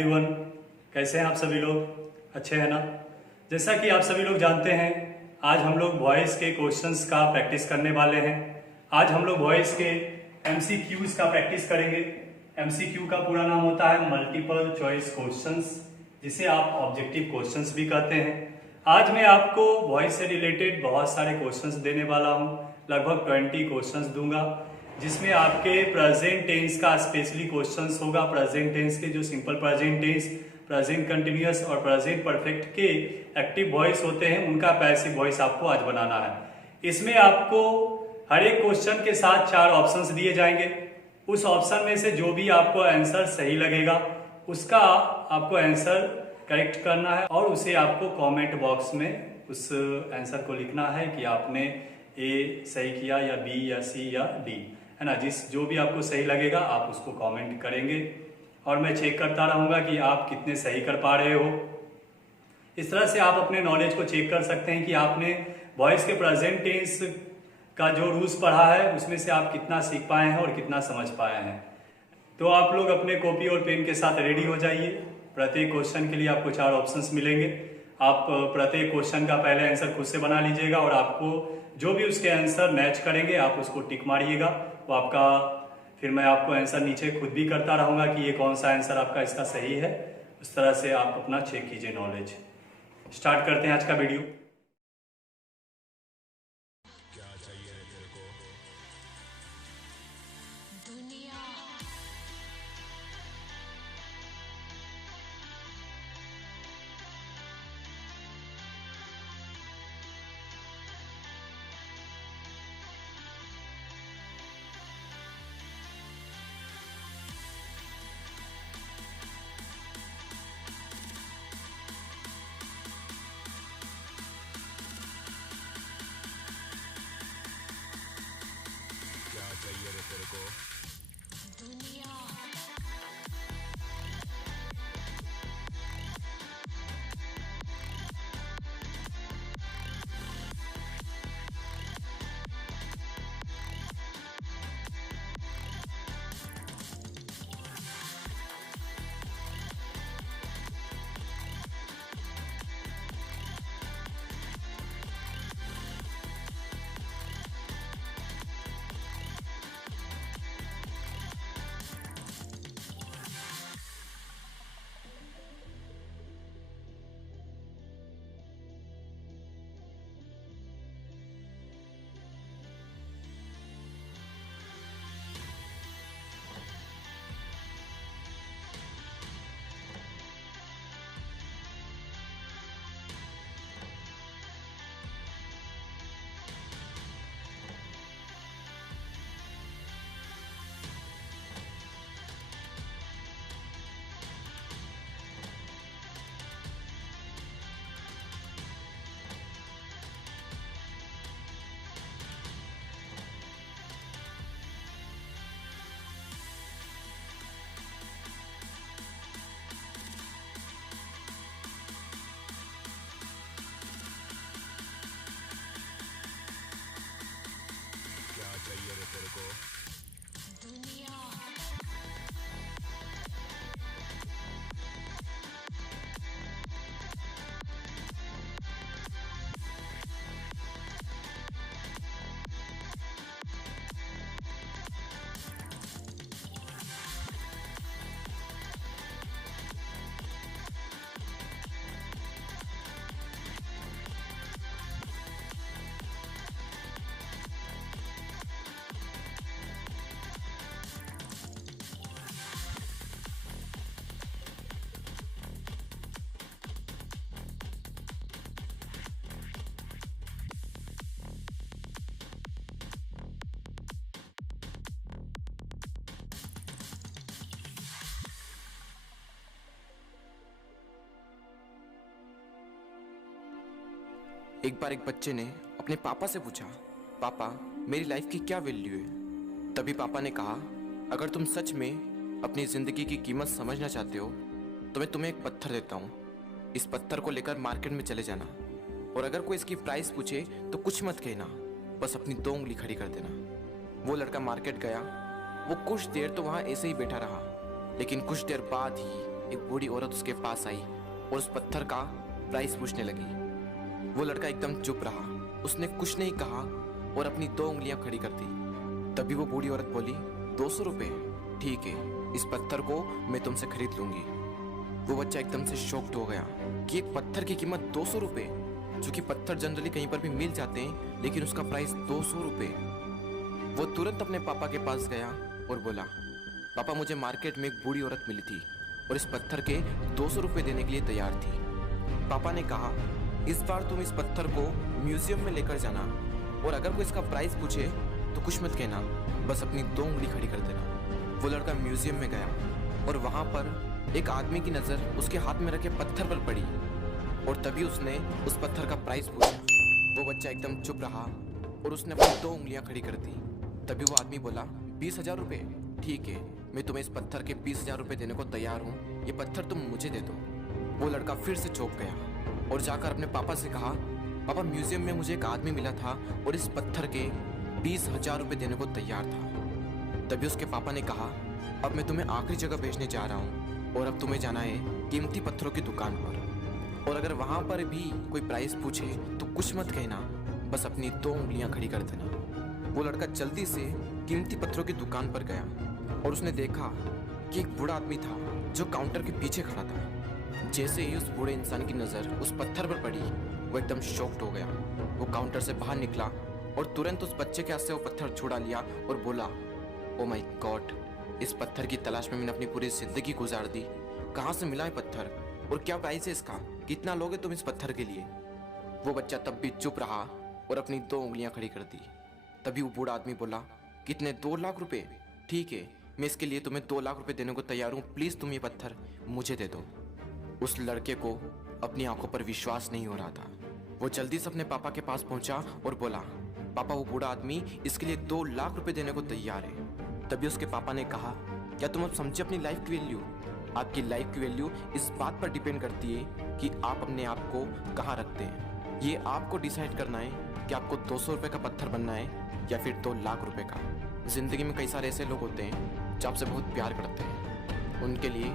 Everyone, कैसे हैं आप सभी लोग? अच्छे हैं ना? जैसा कि आप सभी लोग जानते हैं, आज हम लोग वॉइस के क्वेश्चंस का प्रैक्टिस करने वाले हैं। आज हम लोग वॉइस के एमसीक्यूज का प्रैक्टिस करेंगे। एमसीक्यू का पूरा नाम होता है मल्टीपल चॉइस क्वेश्चंस, जिसे आप ऑब्जेक्टिव क्वेश्चंस भी कहते हैं। आज मैं आपको वॉइस से रिलेटेड बहुत सारे क्वेश्चंस देने वाला हूं, लगभग 20 क्वेश्चंस दूंगा, जिसमें आपके प्रेजेंट टेंस का स्पेशली क्वेश्चंस होगा। प्रेजेंट टेंस के जो simple present tense, present continuous और प्रेजेंट परफेक्ट के एक्टिव वॉइस होते हैं, उनका पैसिव वॉइस आपको आज बनाना है। इसमें आपको हर एक क्वेश्चन के साथ 4 ऑप्शंस दिए जाएंगे। उस ऑप्शन में से जो भी आपको आंसर सही लगेगा, उसका आपको आंसर करेक्ट करना है और उसे आपको कमेंट बॉक्स में उस आंसर को लिखना है कि आपने ए सही किया या बी या सी या डी, है ना। जो भी आपको सही लगेगा आप उसको कमेंट करेंगे और मैं चेक करता रहूँगा कि आप कितने सही कर पा रहे हो। इस तरह से आप अपने नॉलेज को चेक कर सकते हैं कि आपने वॉइस के प्रेजेंट टेंस का जो रूल्स पढ़ा है उसमें से आप कितना सीख पाए हैं और कितना समझ पाए हैं। तो आप लोग अपने कॉपी और पेन के साथ रेडी हो जाइए। प्रत्येक क्वेश्चन के लिए आपको 4 ऑप्शंस मिलेंगे। आप प्रत्येक क्वेश्चन का पहले आंसर खुद से बना लीजिएगा और आपको जो भी उसके आंसर मैच करेंगे आप उसको टिक मारिएगा। वो आपका, फिर मैं आपको आंसर नीचे खुद भी करता रहूँगा कि ये कौन सा आंसर आपका इसका सही है। उस तरह से आप अपना चेक कीजिए नॉलेज। स्टार्ट करते हैं आज का वीडियो। क्या चाहिए रे तेरे को? दुनिया। क्या चाहिए रे तेरे को? दुनिया। क्या चाहिए रे तेरे को? दुनिया। एक बार एक बच्चे ने अपने पापा से पूछा, पापा मेरी लाइफ की क्या वैल्यू है? तभी पापा ने कहा, अगर तुम सच में अपनी ज़िंदगी की कीमत समझना चाहते हो तो मैं तुम्हें एक पत्थर देता हूँ। इस पत्थर को लेकर मार्केट में चले जाना और अगर कोई इसकी प्राइस पूछे तो कुछ मत कहना, बस अपनी 2 उंगली खड़ी कर देना। वो लड़का मार्केट गया। वो कुछ देर तो वहाँ ऐसे ही बैठा रहा, लेकिन कुछ देर बाद ही एक बूढ़ी औरत उसके पास आई और उस पत्थर का प्राइस पूछने लगी। वो लड़का एकदम चुप रहा, उसने कुछ नहीं कहा और अपनी 2 उंगलियां खड़ी कर दी। तभी वो बूढ़ी औरत बोली, 200 रुपये, ठीक है, इस पत्थर को मैं तुमसे खरीद लूंगी। वो बच्चा एकदम से शॉक्ड हो गया कि एक पत्थर की कीमत 200 रुपये, जो कि पत्थर जनरली कहीं पर भी मिल जाते हैं, लेकिन उसका प्राइस 200 रुपये। वो तुरंत अपने पापा के पास गया और बोला, पापा मुझे मार्केट में एक बूढ़ी औरत मिली थी और इस पत्थर के 200 रुपये देने के लिए तैयार थी। पापा ने कहा, इस बार तुम इस पत्थर को म्यूजियम में लेकर जाना और अगर कोई इसका प्राइस पूछे तो कुछ मत कहना, बस अपनी 2 उंगली खड़ी कर देना। वो लड़का म्यूजियम में गया और वहाँ पर एक आदमी की नज़र उसके हाथ में रखे पत्थर पर पड़ी और तभी उसने उस पत्थर का प्राइस पूछा। वो बच्चा एकदम चुप रहा और उसने अपनी 2 उंगलियां खड़ी कर दी। तभी वो आदमी बोला, 20,000 रुपये, ठीक है, मैं तुम्हें इस पत्थर के 20,000 रुपये देने को तैयार हूँ, ये पत्थर तुम मुझे दे दो। वो लड़का फिर से चौंक गया और जाकर अपने पापा से कहा, पापा म्यूजियम में मुझे एक आदमी मिला था और इस पत्थर के 20,000 रुपये देने को तैयार था। तभी उसके पापा ने कहा, अब मैं तुम्हें आखिरी जगह भेजने जा रहा हूँ और अब तुम्हें जाना है कीमती पत्थरों की दुकान पर, और अगर वहाँ पर भी कोई प्राइस पूछे तो कुछ मत कहना, बस अपनी 2 उंगलियां खड़ी कर देना। वो लड़का जल्दी से कीमती पत्थरों की दुकान पर गया और उसने देखा कि एक बूढ़ा आदमी था जो काउंटर के पीछे खड़ा था। जैसे ही उस बूढ़े इंसान की नज़र उस पत्थर पर पड़ी, वो एकदम शॉक्ड हो गया। वो काउंटर से बाहर निकला और तुरंत उस बच्चे के हाथ से वो पत्थर छुड़ा लिया और बोला, ओ माय गॉड, इस पत्थर की तलाश में मैंने अपनी पूरी जिंदगी गुजार दी। कहाँ से मिला है पत्थर और क्या प्राइस है इसका, कितना लोगे तुम इस पत्थर के लिए? वो बच्चा तब भी चुप रहा और अपनी 2 उंगलियां खड़ी कर दी। तभी वो बूढ़ा आदमी बोला, कितने? 2 लाख रुपए, ठीक है, मैं इसके लिए तुम्हें 2 लाख रुपए देने को तैयार हूँ, प्लीज़ तुम ये पत्थर मुझे दे दो। उस लड़के को अपनी आंखों पर विश्वास नहीं हो रहा था। वो जल्दी से अपने पापा के पास पहुंचा और बोला, पापा वो बूढ़ा आदमी इसके लिए 2 लाख रुपए देने को तैयार है। तभी उसके पापा ने कहा, क्या तुम अब समझे अपनी लाइफ की वैल्यू? आपकी लाइफ की वैल्यू इस बात पर डिपेंड करती है कि आप अपने आप को कहाँ रखते हैं। ये आपको डिसाइड करना है कि आपको 200 रुपये का पत्थर बनना है या फिर 2 लाख रुपए का। ज़िंदगी में कई सारे ऐसे लोग होते हैं जो आपसे बहुत प्यार करते हैं, उनके लिए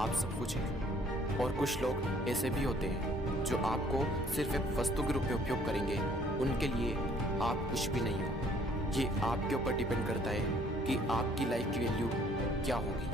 आप सब कुछ हैं, और कुछ लोग ऐसे भी होते हैं जो आपको सिर्फ एक वस्तु के रूप में उपयोग करेंगे, उनके लिए आप कुछ भी नहीं हो। ये आपके ऊपर डिपेंड करता है कि आपकी लाइफ की वैल्यू क्या होगी।